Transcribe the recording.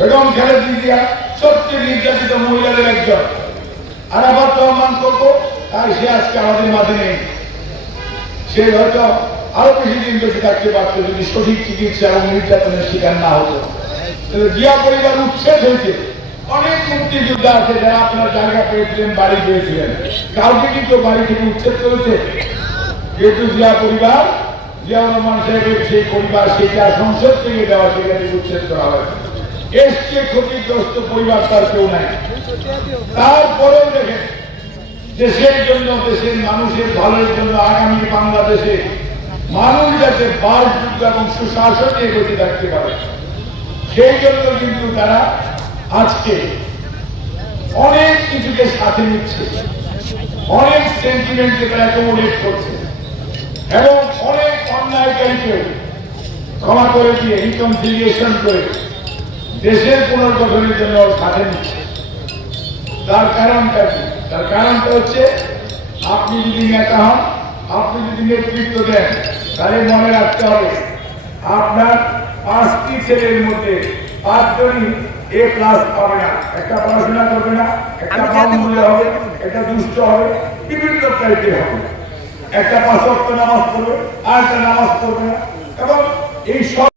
বেগম খালেদা জিয়া সবচেয়ে নির্যাতিত মহিলাদের একজন। আরাফাত রহমান কোকো, তাই সে আজকে আমাদের মাঝে নেই। সে হয়তো আরো বেশি দিন বেঁচে থাকতে পারত যদি সঠিক চিকিৎসা এবং নির্যাতনের শিকার না হতো। জিয়া পরিবার উচ্ছেদ হয়েছে। অনেক মুক্তিযোদ্ধা আছে যারা আপনার জায়গা পেয়েছিলেন, বাড়ি পেয়েছিলেন, কাউকে কিন্তু বাড়ি থেকে উচ্ছেদ করেছে। যেহেতু জিয়া পরিবার, জিয়াউর রহমান সাহেবের সেই পরিবার, সেটা সংসদ থেকে দেওয়া, সেটা থেকে উচ্ছেদ করা হয়েছে। এসছে ক্ষতিগ্রস্ত পরিবার তার কেউ নাই। তারপরেও দেখেন দেশের জন্য, দেশের মানুষের ভালোর জন্য, আগামী বাংলাদেশে মানুষ যাতে বাসযোগ্য এবং সুশাসন নিয়ে বেঁচে থাকতে পারে, সেই জন্য কিন্তু তারা আজকে অনেক কিছুকে সাথে নিচ্ছে, অনেক সেন্টিমেন্টকে তারা অ্যাকোমোডেট করছে এবং অনেক অন্যায়কারীকে ক্ষমা করে দিয়ে রিকনসিলিয়েশন করে দেশের পুনর্গঠনের জন্য সাথে নিচ্ছে। তার কারণটা কি? তার কারণটা হচ্ছে, আপনি যদি নেতা হন, আপনি যদি নেতৃত্ব দেন, তাহলে মনে রাখতে হবে আপনার 5টি ছেলের মধ্যে 5 জনই A+ পাবে না। একটা পড়াশোনা করবে না, একটা বামুল্য হবে, একটা দুষ্ট হবে, বিভিন্ন টাইপের হবে। একটা 5 ওয়াক্ত নামাজ পড়বে, আর একটা নামাজ পড়বে না, এবং এই সব